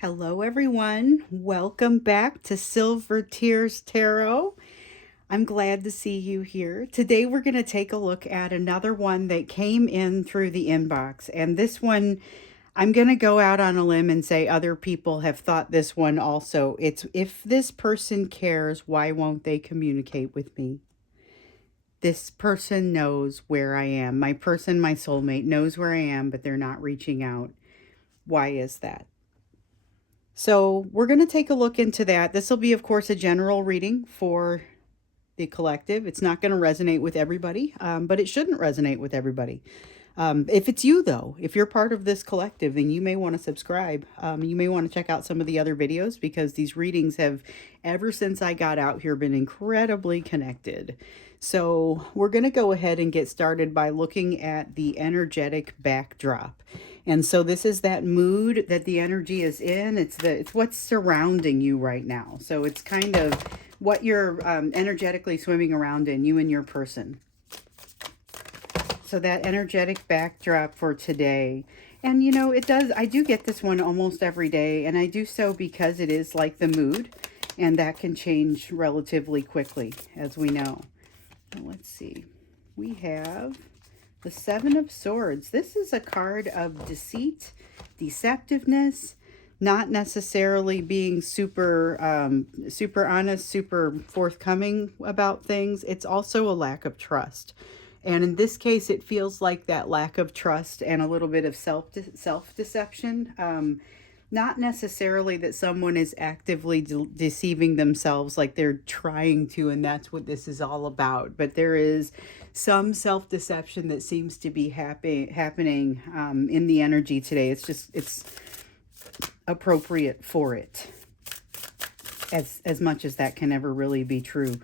Hello, everyone. Welcome back to Silver Tears Tarot. I'm glad to see you here. Today, we're going to take a look at another one that came in through the inbox. And this one, I'm going to go out on a limb and say other people have thought this one also. It's if this person cares, why won't they communicate with me? This person knows where I am. My person, my soulmate, knows where I am, but they're not reaching out. Why is that? So we're going to take a look into that. This will be, of course, a general reading for the collective. It's not going to resonate with everybody, but it shouldn't resonate with everybody. If it's you, though, if you're part of this collective, then you may want to subscribe. You may want to check out some of the other videos because these readings have, ever since I got out here, been incredibly connected. So we're going to go ahead and get started by looking at the energetic backdrop. And so this is that mood that the energy is in. It's what's surrounding you right now. So it's kind of what you're energetically swimming around in, you and your person. So that energetic backdrop for today. And you know, I do get this one almost every day, and I do so because it is like the mood, and that can change relatively quickly, as we know. Now, let's see. We have the Seven of Swords. This is a card of deceit, deceptiveness, not necessarily being super honest, super forthcoming about things. It's also a lack of trust. And in this case, it feels like that lack of trust and a little bit of self-deception. Not necessarily that someone is actively deceiving themselves like they're trying to, and that's what this is all about. But there is some self-deception that seems to be happening in the energy today. It's appropriate for it, as much as that can ever really be true.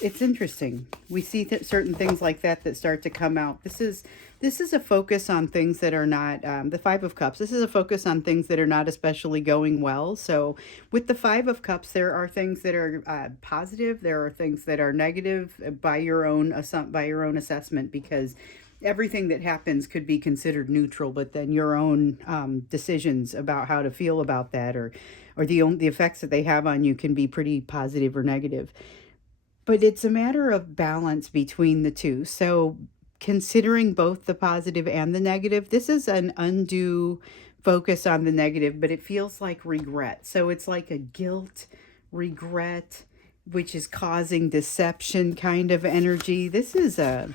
It's interesting. We see certain things like that start to come out. This is a focus on things that are not, the Five of Cups. This is a focus on things that are not especially going well. So with the Five of Cups, there are things that are positive. There are things that are negative by your own assessment, because everything that happens could be considered neutral, but then your own decisions about how to feel about that, or the effects that they have on you, can be pretty positive or negative. But it's a matter of balance between the two. So considering both the positive and the negative, this is an undue focus on the negative, but it feels like regret. So it's like a guilt, regret, which is causing deception kind of energy. It's a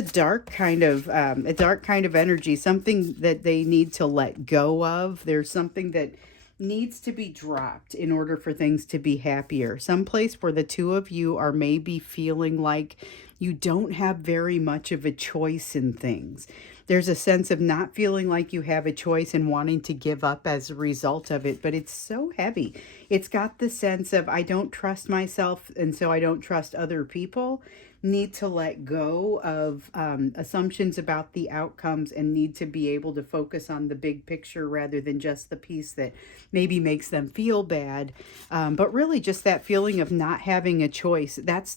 dark kind of energy, something that they need to let go of. There's something that needs to be dropped in order for things to be happier. Someplace where the two of you are maybe feeling like you don't have very much of a choice in things. There's a sense of not feeling like you have a choice and wanting to give up as a result of it, but it's so heavy. It's got the sense of, I don't trust myself, and so I don't trust other people. Need to let go of assumptions about the outcomes, and need to be able to focus on the big picture rather than just the piece that maybe makes them feel bad. But really just that feeling of not having a choice. That's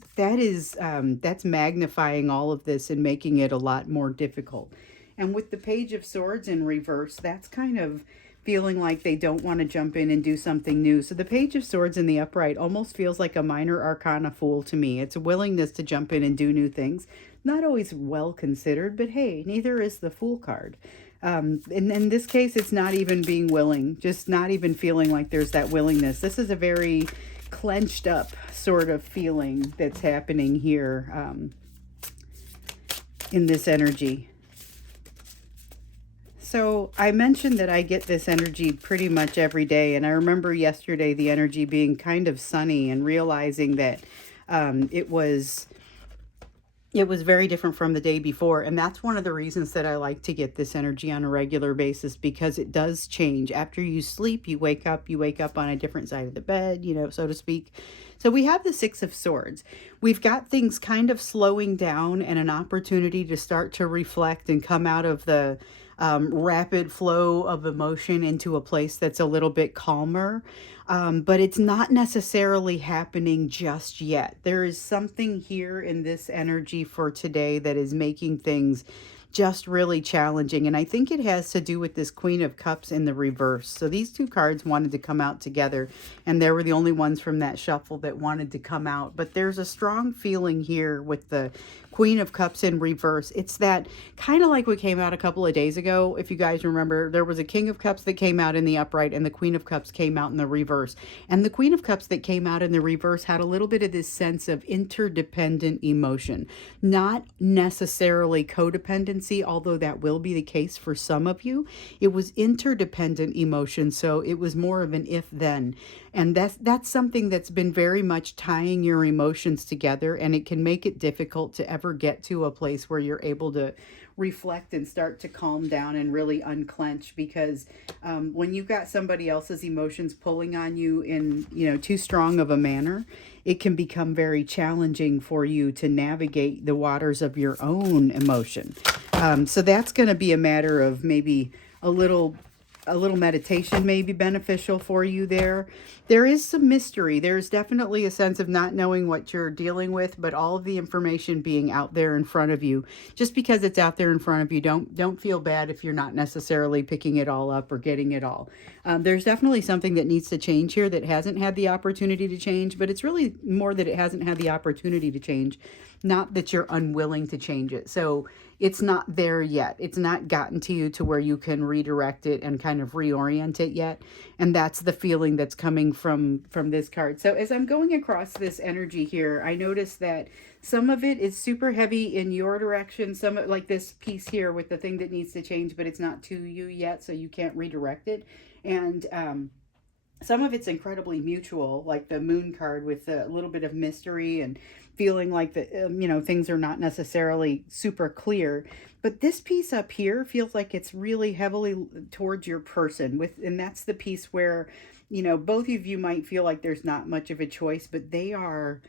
magnifying all of this and making it a lot more difficult. And with the Page of Swords in reverse, that's kind of feeling like they don't want to jump in and do something new. So the Page of Swords in the upright almost feels like a minor arcana fool to me. It's a willingness to jump in and do new things. Not always well considered, but hey, neither is the Fool card. In this case, it's not even being willing, just not even feeling like there's that willingness. This is a very clenched up sort of feeling that's happening here in this energy. So I mentioned that I get this energy pretty much every day. And I remember yesterday the energy being kind of sunny, and realizing that it was very different from the day before. And that's one of the reasons that I like to get this energy on a regular basis, because it does change. After you sleep, you wake up on a different side of the bed, so to speak. So we have the Six of Swords. We've got things kind of slowing down, and an opportunity to start to reflect and come out of the rapid flow of emotion into a place that's a little bit calmer. But it's not necessarily happening just yet. There is something here in this energy for today that is making things just really challenging. And I think it has to do with this Queen of Cups in the reverse. So these two cards wanted to come out together, and they were the only ones from that shuffle that wanted to come out. But there's a strong feeling here with the Queen of Cups in reverse. It's that kind of like what came out a couple of days ago. If you guys remember, there was a King of Cups that came out in the upright, and the Queen of Cups came out in the reverse. And the Queen of Cups that came out in the reverse had a little bit of this sense of interdependent emotion, not necessarily codependency, although that will be the case for some of you. It was interdependent emotion, so it was more of an if-then. And that's something that's been very much tying your emotions together, and it can make it difficult to ever get to a place where you're able to reflect and start to calm down and really unclench, because when you've got somebody else's emotions pulling on you in too strong of a manner, it can become very challenging for you to navigate the waters of your own emotion. So that's going to be a matter of maybe a little meditation may be beneficial for you there. There is some mystery. There's definitely a sense of not knowing what you're dealing with, but all of the information being out there in front of you. Just because it's out there in front of you, don't feel bad if you're not necessarily picking it all up or getting it all. There's definitely something that needs to change here that hasn't had the opportunity to change, but it's really more that it hasn't had the opportunity to change, not that you're unwilling to change it. So it's not there yet. It's not gotten to you to where you can redirect it and kind of reorient it yet. And that's the feeling that's coming from this card. So as I'm going across this energy here, I notice that some of it is super heavy in your direction. Some like this piece here with the thing that needs to change, but it's not to you yet, so you can't redirect it. And some of it's incredibly mutual, like the Moon card with a little bit of mystery and feeling like things are not necessarily super clear. But this piece up here feels like it's really heavily towards your person and that's the piece where, both of you might feel like there's not much of a choice, but they are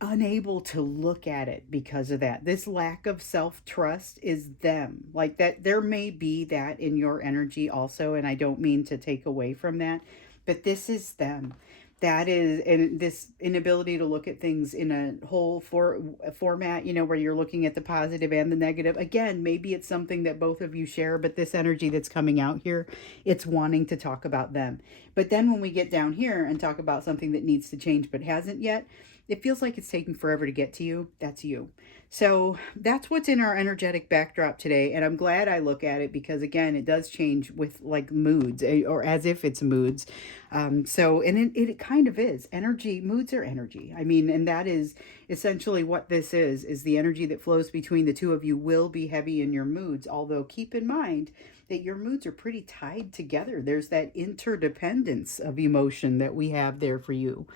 unable to look at it because of that. This lack of self-trust is them. Like that, there may be that in your energy also, and I don't mean to take away from that, but this is them. That is, and this inability to look at things in a whole format, where you're looking at the positive and the negative. Again, maybe it's something that both of you share, but this energy that's coming out here, it's wanting to talk about them. But then when we get down here and talk about something that needs to change but hasn't yet, it feels like it's taking forever to get to you. That's you. So that's what's in our energetic backdrop today. And I'm glad I look at it because, again, it does change with like moods, or as if it's moods. And it kind of is. Energy, moods are energy. I mean, and that is essentially what this is the energy that flows between the two of you will be heavy in your moods. Although keep in mind that your moods are pretty tied together. There's that interdependence of emotion that we have there for you.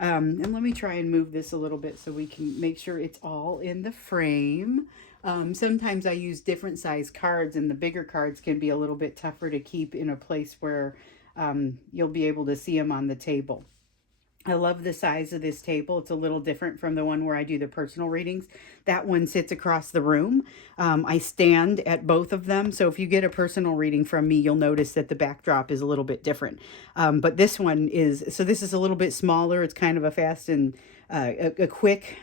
And let me try and move this a little bit so we can make sure it's all in the frame. Sometimes I use different size cards, and the bigger cards can be a little bit tougher to keep in a place where you'll be able to see them on the table. I love the size of this table. It's a little different from the one where I do the personal readings. That one sits across the room. I stand at both of them. So if you get a personal reading from me, you'll notice that the backdrop is a little bit different. But this one is, so this is a little bit smaller. It's kind of a fast and a quick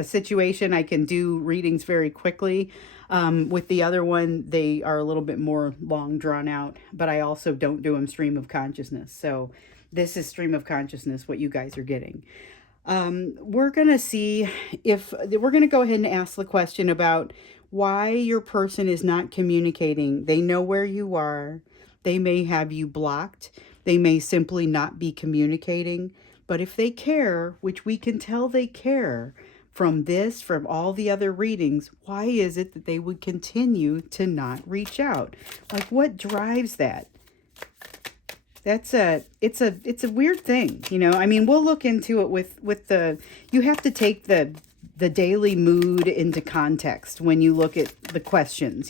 situation. I can do readings very quickly. With the other one, they are a little bit more long drawn out, but I also don't do them stream of consciousness. So this is stream of consciousness, what you guys are getting. We're going to see if we're going to go ahead and ask the question about why your person is not communicating. They know where you are. They may have you blocked. They may simply not be communicating. But if they care, which we can tell they care from this, from all the other readings, why is it that they would continue to not reach out? Like, what drives that? It's a weird thing, I mean, we'll look into it with you have to take the daily mood into context when you look at the questions,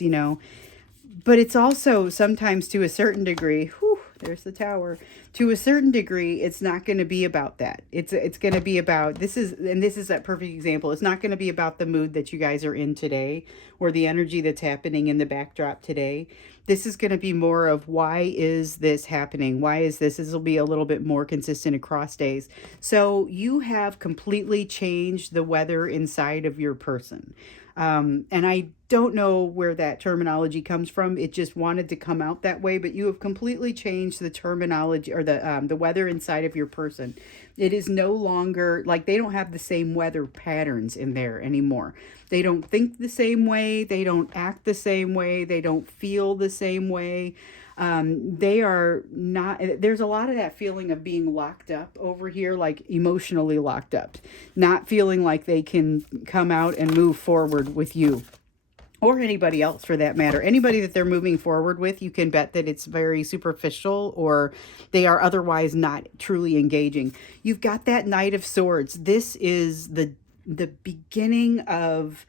but it's also sometimes to a certain degree, there's the tower. To a certain degree, it's not going to be about that. It's going to be about, this is that perfect example. It's not going to be about the mood that you guys are in today or the energy that's happening in the backdrop today. This is going to be more of, why is this happening? Why is this? This will be a little bit more consistent across days. So you have completely changed the weather inside of your person. And I don't know where that terminology comes from. It just wanted to come out that way, but you have completely changed the terminology or the weather inside of your person. It is no longer like they don't have the same weather patterns in there anymore. They don't think the same way. They don't act the same way. They don't feel the same way. They are not, there's a lot of that feeling of being locked up over here, like emotionally locked up, not feeling like they can come out and move forward with you or anybody else for that matter. Anybody that they're moving forward with, you can bet that it's very superficial or they are otherwise not truly engaging. You've got that Knight of Swords. This is the beginning of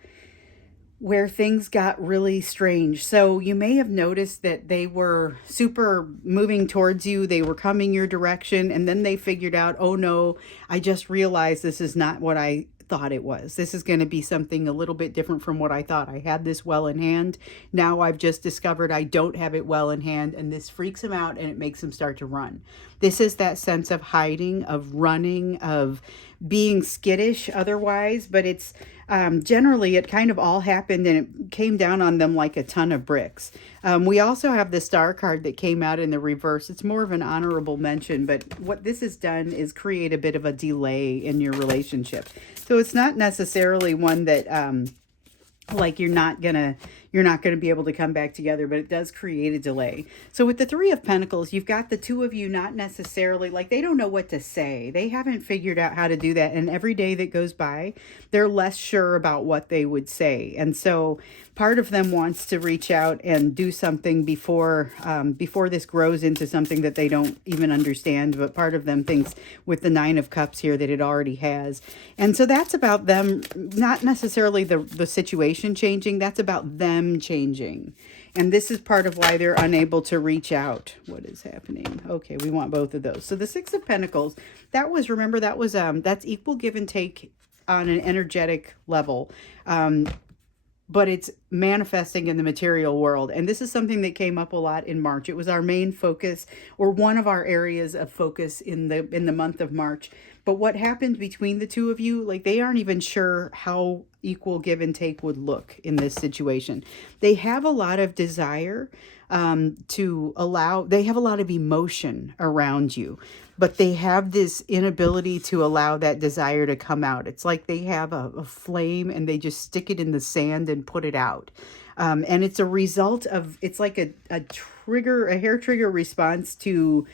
where things got really strange. So you may have noticed that they were super moving towards you. They were coming your direction. And then they figured out, oh no, I just realized this is not what I thought it was. This is going to be something a little bit different from what I thought. I had this well in hand. Now I've just discovered I don't have it well in hand, and this freaks him out and it makes him start to run. This is that sense of hiding, of running, of being skittish otherwise, but it's generally it kind of all happened and it came down on them like a ton of bricks. We also have the star card that came out in the reverse. It's more of an honorable mention, but what this has done is create a bit of a delay in your relationship. So it's not necessarily one that like you're not gonna be able to come back together, but it does create a delay. So with the Three of Pentacles, you've got the two of you not necessarily like they don't know what to say. They haven't figured out how to do that, and every day that goes by, they're less sure about what they would say. And so part of them wants to reach out and do something before this grows into something that they don't even understand. But part of them thinks with the Nine of Cups here that it already has. And so that's about them, not necessarily the situation changing. That's about them changing. And this is part of why they're unable to reach out. What is happening? Okay, we want both of those. So the Six of Pentacles, that was, remember, that was that's equal give and take on an energetic level. But it's manifesting in the material world. And this is something that came up a lot in March. It was our main focus, or one of our areas of focus in the month of March. But what happened between the two of you, like they aren't even sure how equal give and take would look in this situation. They have a lot of desire they have a lot of emotion around you, but they have this inability to allow that desire to come out. It's like they have a flame and they just stick it in the sand and put it out. And it's a result of, it's like a hair trigger response to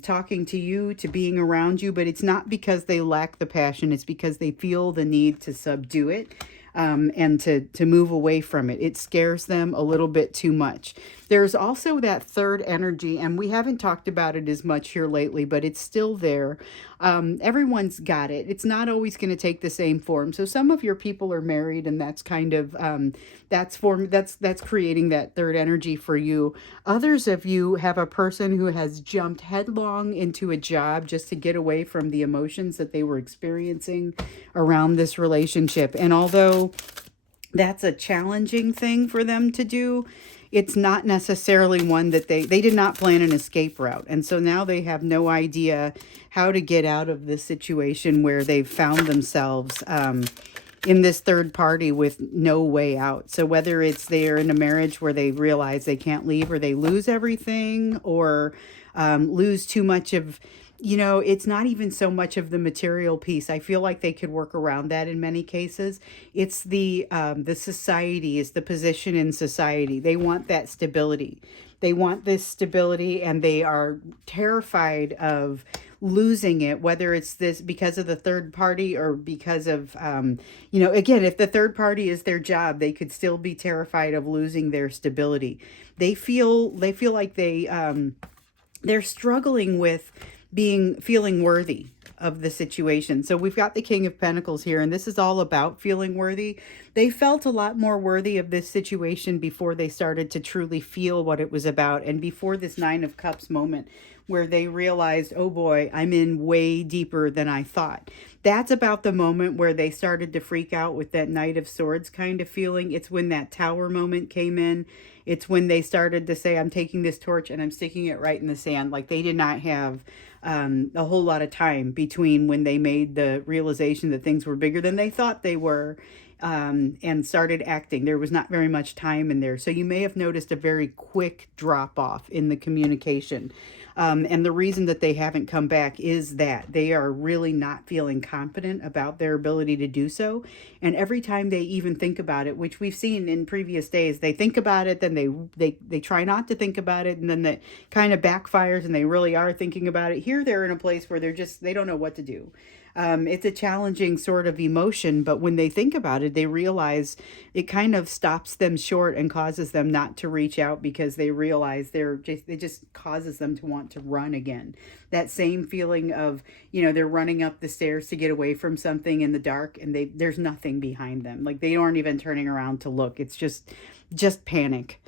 talking to you, to being around you, but it's not because they lack the passion. It's because they feel the need to subdue it. And to move away from it. It scares them a little bit too much. There's also that third energy, and we haven't talked about it as much here lately, but it's still there. Everyone's got it. It's not always going to take the same form. So some of your people are married, and that's kind of that's creating that third energy for you. Others of you have a person who has jumped headlong into a job just to get away from the emotions that they were experiencing around this relationship. And although that's a challenging thing for them to do, it's not necessarily one that they did not plan an escape route. And so now they have no idea how to get out of this situation where they've found themselves in this third party with no way out. So whether it's they're in a marriage where they realize they can't leave, or they lose everything, or lose too much of, it's not even so much of the material piece. I feel like they could work around that in many cases. It's the society, is the position in society. They want that stability. They want this stability, and they are terrified of losing it, whether it's this because of the third party or because of, again, if the third party is their job, they could still be terrified of losing their stability. They feel like they're struggling with feeling worthy of the situation. So we've got the King of Pentacles here, and this is all about feeling worthy. They felt a lot more worthy of this situation before they started to truly feel what it was about, and before this Nine of Cups moment where they realized, oh boy, I'm in way deeper than I thought. That's about the moment where they started to freak out with that Knight of Swords kind of feeling. It's when that Tower moment came in. It's when they started to say, I'm taking this torch and I'm sticking it right in the sand. Like they did not have a whole lot of time between when they made the realization that things were bigger than they thought they were, and started acting. There was not very much time in there. So you may have noticed a very quick drop off in the communication. And the reason that they haven't come back is that they are really not feeling confident about their ability to do so. And every time they even think about it, which we've seen in previous days, they think about it, then they try not to think about it, and then that kind of backfires and they really are thinking about it. Here they're in a place where they don't know what to do. It's a challenging sort of emotion, but when they think about it, they realize it kind of stops them short and causes them not to reach out because they realize it just causes them to want to run again. That same feeling of, they're running up the stairs to get away from something in the dark and there's nothing behind them. Like they aren't even turning around to look. It's just panic.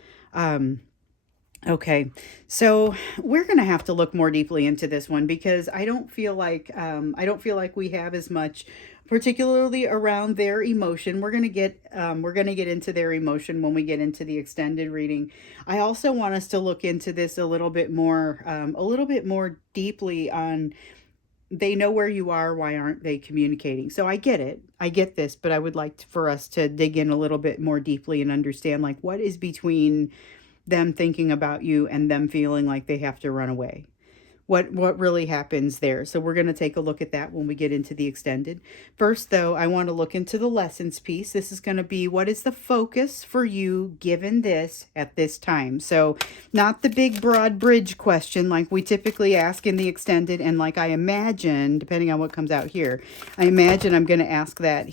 Okay, so we're going to have to look more deeply into this one because I don't feel like we have as much, particularly around their emotion. We're going to get into their emotion when we get into the extended reading. I also want us to look into this a little bit more deeply on. They know where you are. Why aren't they communicating? So I get it. I get this, but I would like for us to dig in a little bit more deeply and understand like what is between them thinking about you and them feeling like they have to run away. What really happens there? So we're going to take a look at that when we get into the extended. First, though, I want to look into the lessons piece. This is going to be what is the focus for you given this at this time. So not the big broad bridge question like we typically ask in the extended, and like I imagine, depending on what comes out here, I imagine I'm going to ask that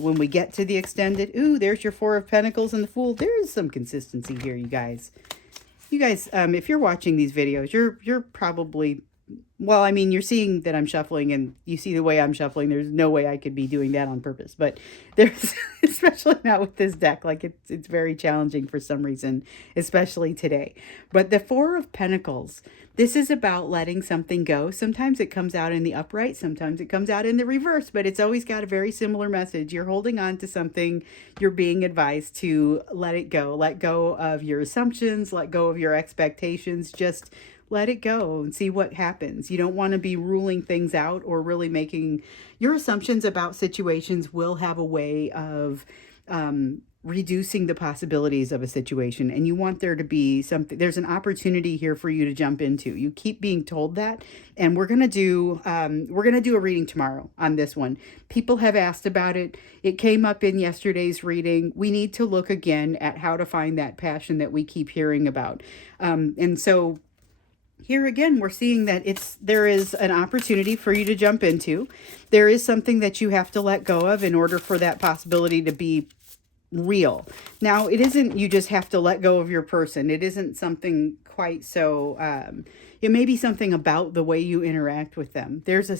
when we get to the extended. Ooh, there's your Four of Pentacles and the Fool. There's some consistency here, you guys. You guys, if you're watching these videos, you're probably, well, I mean, you're seeing that I'm shuffling and you see the way I'm shuffling. There's no way I could be doing that on purpose, but there's, especially not with this deck, like it's very challenging for some reason, especially today. But the Four of Pentacles, this is about letting something go. Sometimes it comes out in the upright, sometimes it comes out in the reverse, but it's always got a very similar message. You're holding on to something, you're being advised to let it go. Let go of your assumptions, let go of your expectations, just let it go and see what happens. You don't want to be ruling things out or really making your assumptions about situations will have a way of reducing the possibilities of a situation, and you want there to be something. There's an opportunity here for you to jump into. You keep being told that, and we're gonna do a reading tomorrow on this one. People have asked about it. It came up in yesterday's reading. We need to look again at how to find that passion that we keep hearing about, and so here again, we're seeing that there is an opportunity for you to jump into. There is something that you have to let go of in order for that possibility to be real. Now, it isn't you just have to let go of your person. It isn't something quite so, it may be something about the way you interact with them. There's a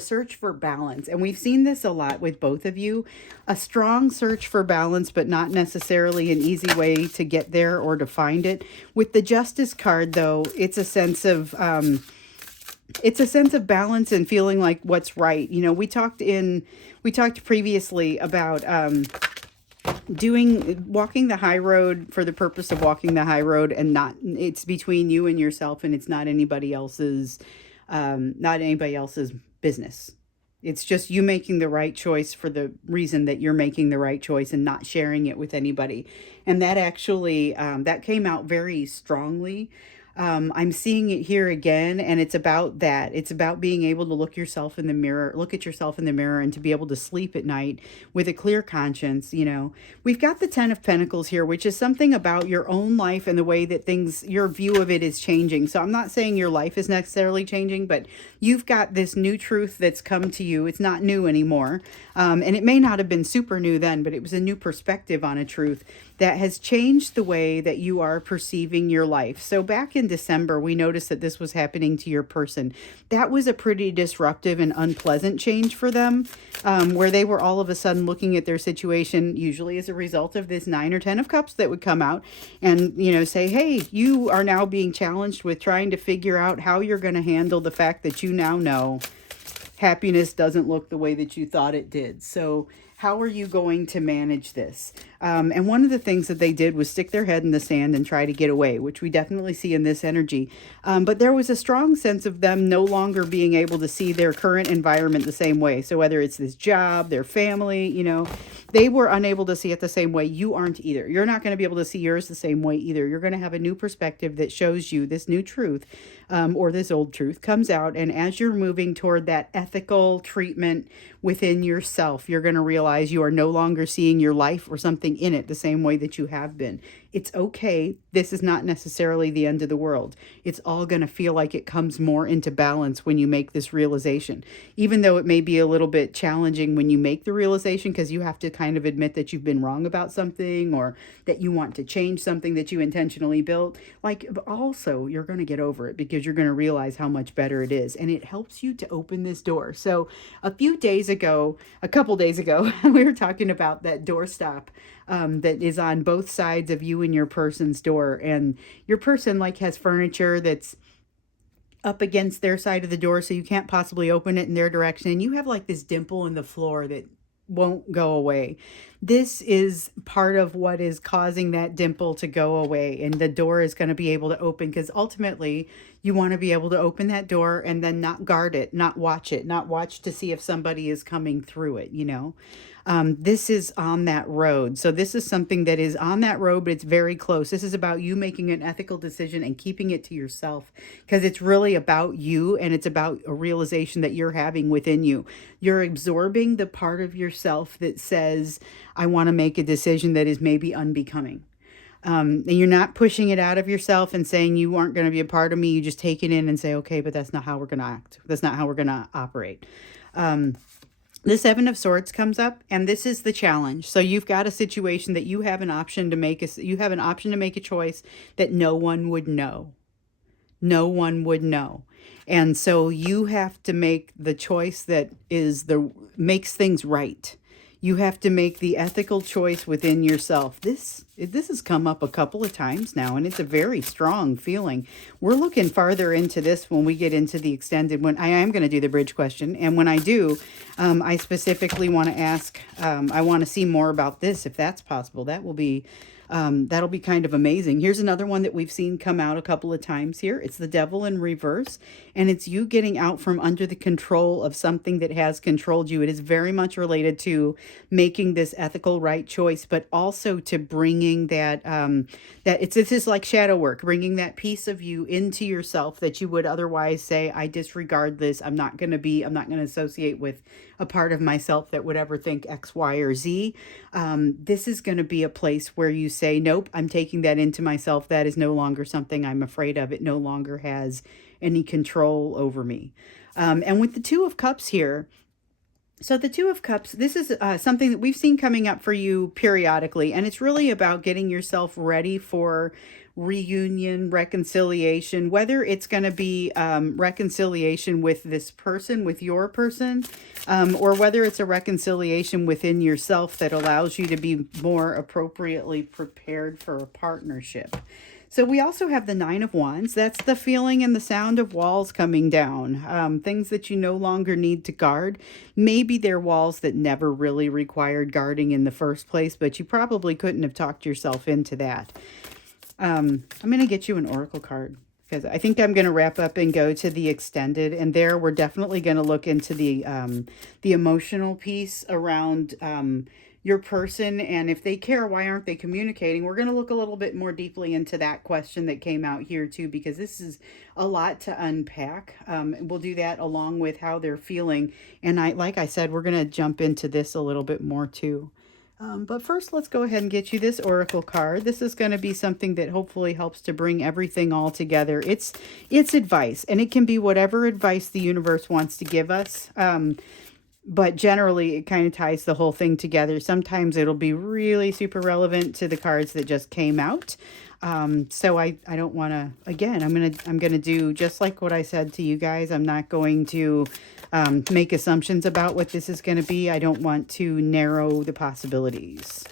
search for balance, and we've seen this a lot with both of you. A strong search for balance, but not necessarily an easy way to get there or to find it. With the Justice card, though, it's a sense of balance and feeling like what's right. We talked previously about walking the high road for the purpose of walking the high road, and it's between you and yourself, and it's not anybody else's business. It's just you making the right choice for the reason that you're making the right choice and not sharing it with anybody. And that actually that came out very strongly. I'm seeing it here again, and it's about that. It's about being able to look at yourself in the mirror and to be able to sleep at night with a clear conscience. We've got the Ten of Pentacles here, which is something about your own life and the way that your view of it is changing. So I'm not saying your life is necessarily changing, but you've got this new truth that's come to you. It's not new anymore. And it may not have been super new then, but it was a new perspective on a truth that has changed the way that you are perceiving your life. So back in December, we noticed that this was happening to your person. That was a pretty disruptive and unpleasant change for them, where they were all of a sudden looking at their situation, usually as a result of this 9 or 10 of Cups that would come out and, say, hey, you are now being challenged with trying to figure out how you're going to handle the fact that you now know happiness doesn't look the way that you thought it did. So how are you going to manage this? And one of the things that they did was stick their head in the sand and try to get away, which we definitely see in this energy. But there was a strong sense of them no longer being able to see their current environment the same way. So whether it's this job, their family, they were unable to see it the same way. You aren't either. You're not going to be able to see yours the same way either. You're going to have a new perspective that shows you this new truth, or this old truth comes out. And as you're moving toward that ethical treatment within yourself, you're going to realize you are no longer seeing your life or something in it the same way that you have been. It's okay. This is not necessarily the end of the world. It's all going to feel like it comes more into balance when you make this realization, even though it may be a little bit challenging when you make the realization, because you have to kind of admit that you've been wrong about something, or that you want to change something that you intentionally built. Like, also, you're going to get over it because you're going to realize how much better it is. And it helps you to open this door. So a couple days ago, we were talking about that doorstop that is on both sides of you and your person's door. And your person has furniture that's up against their side of the door, so you can't possibly open it in their direction. And you have this dimple in the floor that won't go away. This is part of what is causing that dimple to go away, and the door is going to be able to open, because ultimately you want to be able to open that door and then not guard it, not watch to see if somebody is coming through it. This is on that road. So this is something that is on that road, but it's very close. This is about you making an ethical decision and keeping it to yourself, because it's really about you, and it's about a realization that you're having within you. You're absorbing the part of yourself that says, I want to make a decision that is maybe unbecoming. And you're not pushing it out of yourself and saying you aren't going to be a part of me. You just take it in and say, okay, but that's not how we're going to act. That's not how we're going to operate. The Seven of Swords comes up, and this is the challenge. So you've got a situation that you have an option to make a choice that no one would know. No one would know. And so you have to make the choice that makes things right. You have to make the ethical choice within yourself. This has come up a couple of times now, and it's a very strong feeling. We're looking farther into this when we get into the extended, when I am going to do the bridge question. And when I do, I specifically want to ask, I want to see more about this, if that's possible. That'll be kind of amazing. Here's another one that we've seen come out a couple of times here. It's the Devil in reverse, and it's you getting out from under the control of something that has controlled you. It is very much related to making this ethical right choice, but also to bringing this is like shadow work, bringing that piece of you into yourself that you would otherwise say, I disregard this. I'm not going to associate with a part of myself that would ever think X, Y, or Z. This is going to be a place where you say, nope, I'm taking that into myself. That is no longer something I'm afraid of. It no longer has any control over me. And with the Two of Cups here, so the Two of Cups, this is something that we've seen coming up for you periodically, and it's really about getting yourself ready for reunion, reconciliation, whether it's going to be reconciliation with this person, with your person, or whether it's a reconciliation within yourself that allows you to be more appropriately prepared for a partnership. So we also have the Nine of Wands. That's the feeling and the sound of walls coming down. Things that you no longer need to guard. Maybe they're walls that never really required guarding in the first place, but you probably couldn't have talked yourself into that. I'm going to get you an oracle card, because I think I'm going to wrap up and go to the extended. And there we're definitely going to look into the emotional piece around your person, and if they care, why aren't they communicating? We're going to look a little bit more deeply into that question that came out here too, because this is a lot to unpack. We'll do that along with how they're feeling, and like I said, we're going to jump into this a little bit more too. But first, let's go ahead and get you this oracle card. This is going to be something that hopefully helps to bring everything all together. It's advice, and it can be whatever advice the universe wants to give us. But generally, it kind of ties the whole thing together. Sometimes it'll be really super relevant to the cards that just came out. So I don't want to, again, I'm going to do just like what I said to you guys. I'm not going to make assumptions about what this is going to be. I don't want to narrow the possibilities.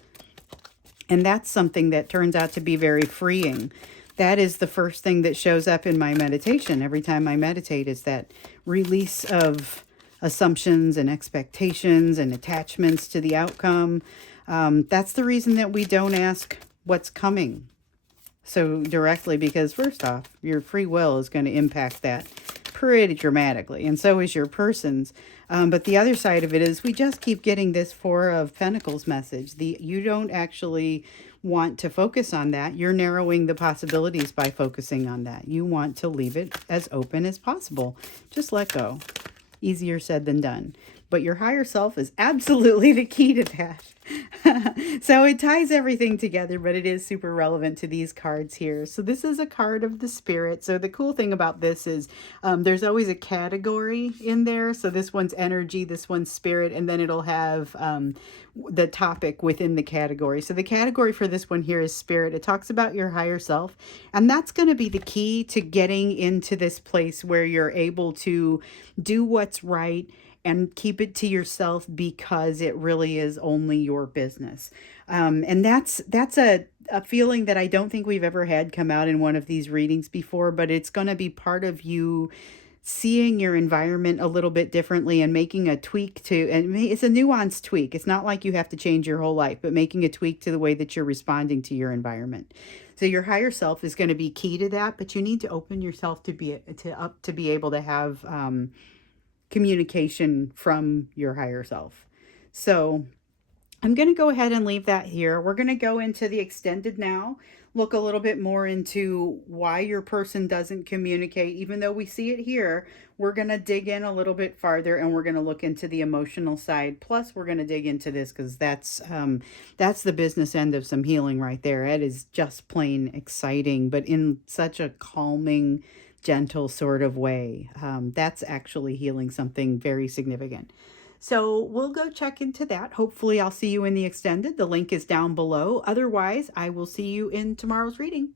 And that's something that turns out to be very freeing. That is the first thing that shows up in my meditation. Every time I meditate is that release of assumptions and expectations and attachments to the outcome. That's the reason that we don't ask what's coming so directly, because first off, your free will is going to impact that pretty dramatically, and so is your person's. But the other side of it is we just keep getting this Four of Pentacles message. You don't actually want to focus on that. You're narrowing the possibilities by focusing on that. You want to leave it as open as possible. Just let go. Easier said than done. But your higher self is absolutely the key to that. So it ties everything together, but it is super relevant to these cards here. So this is a card of the spirit. So the cool thing about this is there's always a category in there. So this one's energy, this one's spirit, and then it'll have the topic within the category. So the category for this one here is spirit. It talks about your higher self, and that's going to be the key to getting into this place where you're able to do what's right and keep it to yourself, because it really is only your business. And that's a feeling that I don't think we've ever had come out in one of these readings before, but it's going to be part of you seeing your environment a little bit differently and making a tweak to, and it's a nuanced tweak. It's not like you have to change your whole life, but making a tweak to the way that you're responding to your environment. So your higher self is going to be key to that, but you need to open yourself to be able to have communication from your higher self. So I'm going to go ahead and leave that here. We're going to go into the extended now, look a little bit more into why your person doesn't communicate. Even though we see it here, we're going to dig in a little bit farther, and we're going to look into the emotional side. Plus, we're going to dig into this because that's the business end of some healing right there. It is just plain exciting, but in such a calming, gentle sort of way. That's actually healing something very significant. So we'll go check into that. Hopefully I'll see you in the extended. The link is down below. Otherwise, I will see you in tomorrow's reading.